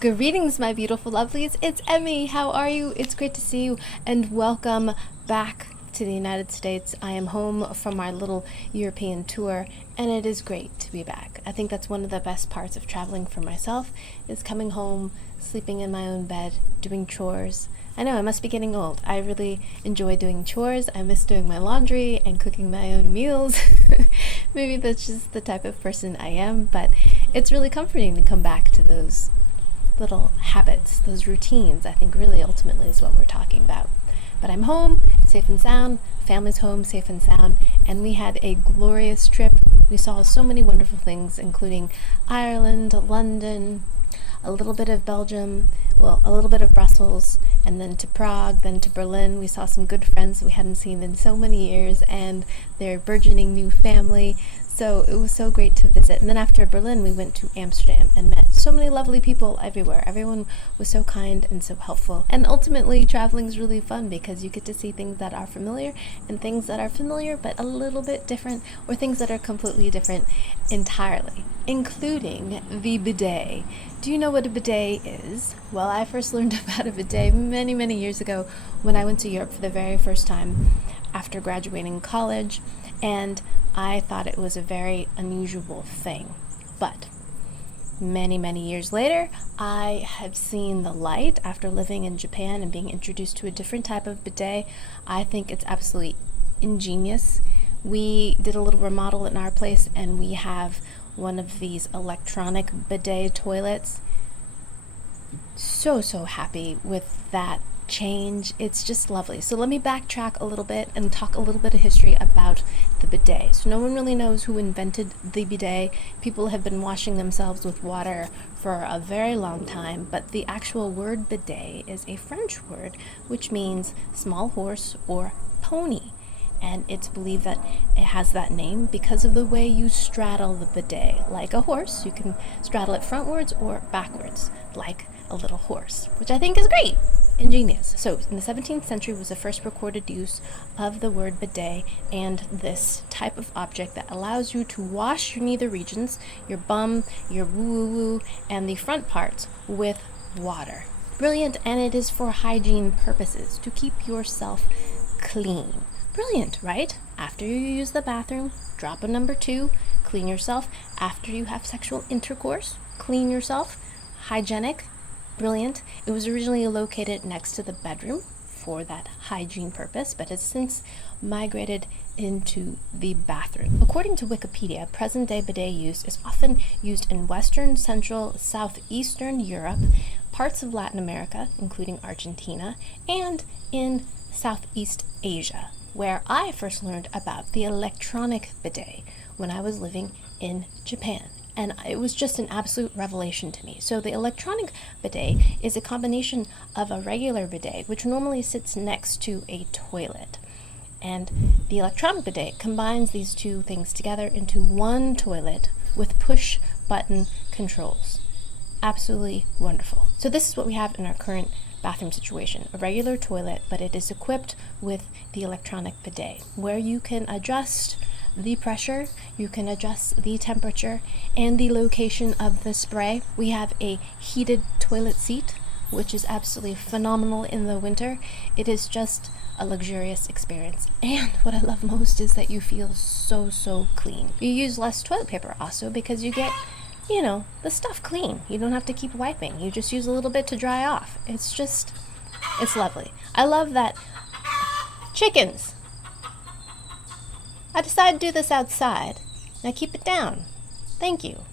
Greetings, my beautiful lovelies. It's Emmy. How are you? It's great to see you, and welcome back to the United States. I am home from our little European tour, and it is great to be back. I think that's one of the best parts of traveling for myself, is coming home, sleeping in my own bed, doing chores. I know I must be getting old. I really enjoy doing chores. I miss doing my laundry and cooking my own meals. Maybe that's just the type of person I am, but it's really comforting to come back to those little habits, those routines. I think really ultimately is what we're talking about. But I'm home, safe and sound, family's home, safe and sound, and we had a glorious trip. We saw so many wonderful things, including Ireland, London, a little bit of Belgium, a little bit of Brussels, and then to Prague, then to Berlin. We saw some good friends we hadn't seen in so many years and their burgeoning new family. So it was so great to visit. And then after Berlin, we went to Amsterdam and met so many lovely people everywhere. Everyone was so kind and so helpful. And ultimately, traveling is really fun because you get to see things that are familiar and things that are familiar but a little bit different, or things that are completely different entirely, including the bidet. Do you know what a bidet is? Well, I first learned about a bidet many, many years ago when I went to Europe for the very first time after graduating college, and I thought it was a very unusual thing. But many, many years later, I have seen the light after living in Japan and being introduced to a different type of bidet. I think it's absolutely ingenious. We did a little remodel in our place, and we have one of these electronic bidet toilets. So happy with that change. It's just lovely. So let me backtrack a little bit and talk a little bit of history about the bidet. So no one really knows who invented the bidet. People have been washing themselves with water for a very long time, but the actual word bidet is a French word which means small horse or pony. And it's believed that it has that name because of the way you straddle the bidet. Like a horse, you can straddle it frontwards or backwards, like a little horse, which I think is great. Ingenious. So in the 17th century was the first recorded use of the word bidet and this type of object that allows you to wash your nether regions, your bum, your woo-woo-woo, and the front parts with water. Brilliant, and it is for hygiene purposes, to keep yourself clean. Brilliant, right? After you use the bathroom, drop a number 2, clean yourself. After you have sexual intercourse, clean yourself. Hygienic. Brilliant. It was originally located next to the bedroom for that hygiene purpose, but has since migrated into the bathroom. According to Wikipedia, present-day bidet use is often used in Western, Central, Southeastern Europe, parts of Latin America, including Argentina, and in Southeast Asia, where I first learned about the electronic bidet when I was living in Japan. And it was just an absolute revelation to me. So the electronic bidet is a combination of a regular bidet, which normally sits next to a toilet. And the electronic bidet combines these two things together into one toilet with push-button controls. Absolutely wonderful. So this is what we have in our current bathroom situation. A regular toilet, but it is equipped with the electronic bidet, where you can adjust the pressure, you can adjust the temperature, and the location of the spray. We have a heated toilet seat, which is absolutely phenomenal in the winter. It is just a luxurious experience. And what I love most is that you feel so clean. You use less toilet paper also because you get, the stuff clean. You don't have to keep wiping. You just use a little bit to dry off. It's lovely. I love that. Chickens! I decided to do this outside. Now keep it down. Thank you.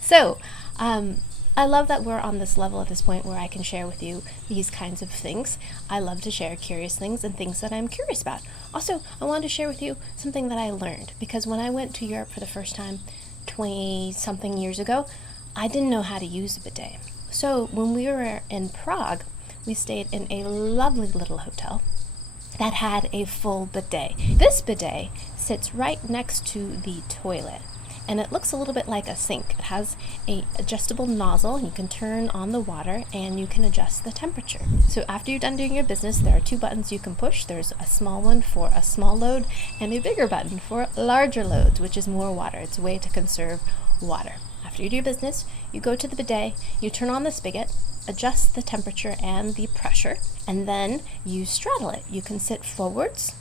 So, I love that we're on this level at this point where I can share with you these kinds of things. I love to share curious things and things that I'm curious about. Also, I wanted to share with you something that I learned, because when I went to Europe for the first time 20-something years ago, I didn't know how to use a bidet. So when we were in Prague, we stayed in a lovely little hotel that had a full bidet. This bidet sits right next to the toilet, and it looks a little bit like a sink. It has a adjustable nozzle, and you can turn on the water and you can adjust the temperature. So after you're done doing your business, there are 2 buttons you can push. There's a small one for a small load and a bigger button for larger loads, which is more water. It's a way to conserve water. After you do your business, You go to the bidet, you turn on the spigot, adjust the temperature and the pressure, and then you straddle it. You can sit forwards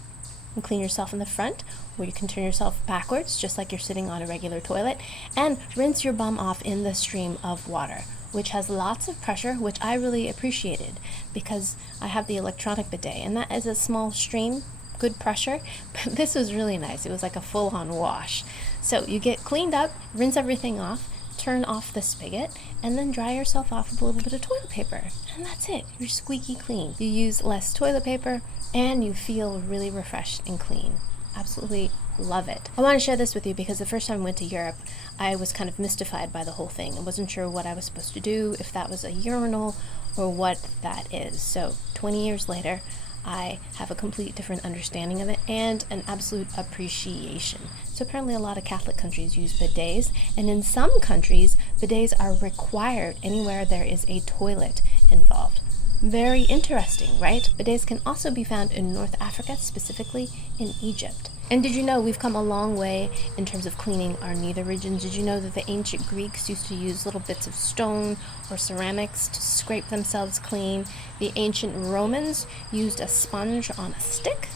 and clean yourself in the front, or you can turn yourself backwards, just like you're sitting on a regular toilet, and rinse your bum off in the stream of water, which has lots of pressure, which I really appreciated because I have the electronic bidet, and that is a small stream, good pressure, but this was really nice. It was like a full-on wash. So you get cleaned up, rinse everything off, turn off the spigot, and then dry yourself off with a little bit of toilet paper. And that's it. You're squeaky clean. You use less toilet paper, and you feel really refreshed and clean. Absolutely love it. I want to share this with you because the first time I went to Europe, I was kind of mystified by the whole thing. I wasn't sure what I was supposed to do, if that was a urinal or what that is. So 20 years later, I have a complete different understanding of it and an absolute appreciation. So apparently a lot of Catholic countries use bidets, and in some countries, bidets are required anywhere there is a toilet involved. Very interesting, right? Bidets can also be found in North Africa, specifically in Egypt. And did you know we've come a long way in terms of cleaning our nether regions? Did you know that the ancient Greeks used to use little bits of stone or ceramics to scrape themselves clean? The ancient Romans used a sponge on a stick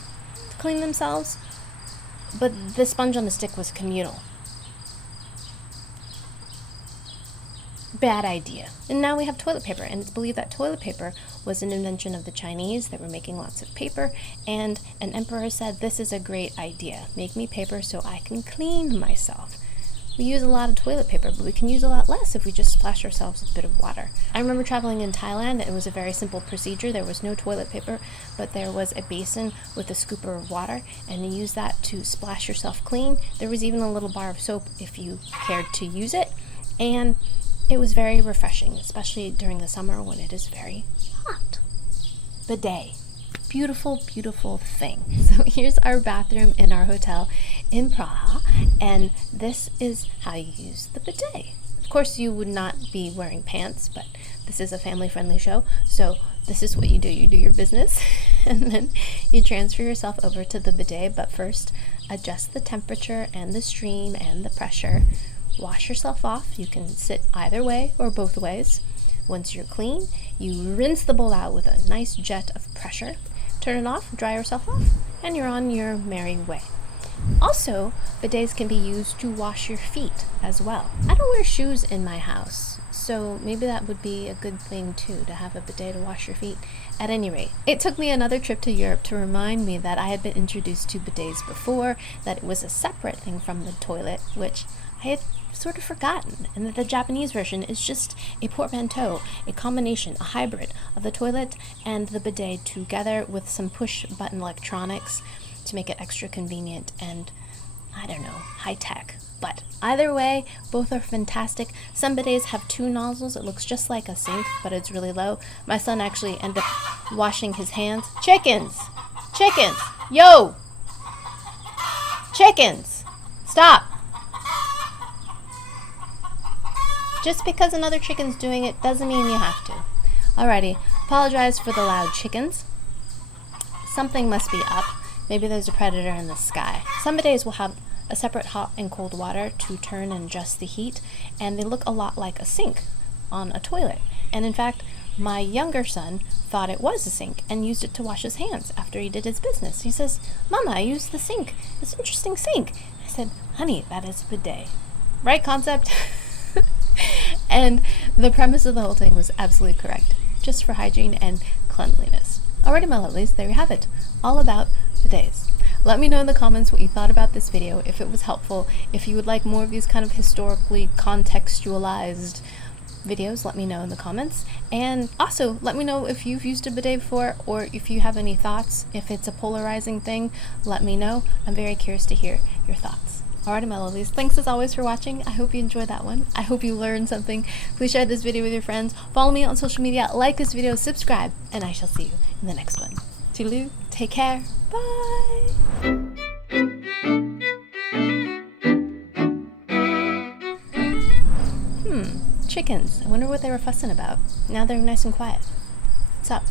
to clean themselves, but the sponge on the stick was communal. Bad idea. And now we have toilet paper, and it's believed that toilet paper was an invention of the Chinese that were making lots of paper, and an emperor said, this is a great idea. Make me paper so I can clean myself. We use a lot of toilet paper, but we can use a lot less if we just splash ourselves with a bit of water. I remember traveling in Thailand. It was a very simple procedure. There was no toilet paper, but there was a basin with a scooper of water, and you use that to splash yourself clean. There was even a little bar of soap if you cared to use it, and it was very refreshing, especially during the summer when it is very hot. Bidet. Beautiful, beautiful thing. So here's our bathroom in our hotel in Praha, and this is how you use the bidet. Of course, you would not be wearing pants, but this is a family-friendly show, so this is what you do. You do your business, and then you transfer yourself over to the bidet, but first adjust the temperature and the stream and the pressure. Wash yourself off. You can sit either way or both ways. Once you're clean, you rinse the bowl out with a nice jet of pressure. Turn it off, dry yourself off, and you're on your merry way. Also, bidets can be used to wash your feet as well. I don't wear shoes in my house, so maybe that would be a good thing too, to have a bidet to wash your feet. At any rate, it took me another trip to Europe to remind me that I had been introduced to bidets before, that it was a separate thing from the toilet, which I had sort of forgotten, and that the Japanese version is just a portmanteau, a combination, a hybrid of the toilet and the bidet together with some push-button electronics to make it extra convenient and, I don't know, high-tech. But either way, both are fantastic. Some bidets have two nozzles. It looks just like a sink, but it's really low. My son actually ended up washing his hands. Chickens! Chickens! Yo! Chickens! Stop! Just because another chicken's doing it doesn't mean you have to. Alrighty, apologize for the loud chickens. Something must be up. Maybe there's a predator in the sky. Some bidets will have a separate hot and cold water to turn and adjust the heat, and they look a lot like a sink on a toilet. And in fact, my younger son thought it was a sink and used it to wash his hands after he did his business. He says, Mama, I used the sink. It's an interesting sink. I said, honey, that is a bidet. Right concept? And the premise of the whole thing was absolutely correct, just for hygiene and cleanliness. Alrighty, my lovelies, there you have it, all about bidets. Let me know in the comments what you thought about this video, if it was helpful. If you would like more of these kind of historically contextualized videos, let me know in the comments. And also, let me know if you've used a bidet before, or if you have any thoughts. If it's a polarizing thing, let me know. I'm very curious to hear your thoughts. Alrighty, my lovelies, thanks as always for watching. I hope you enjoyed that one. I hope you learned something. Please share this video with your friends. Follow me on social media, like this video, subscribe, and I shall see you in the next one. Toodaloo, take care, bye! Chickens. I wonder what they were fussing about. Now they're nice and quiet. What's up?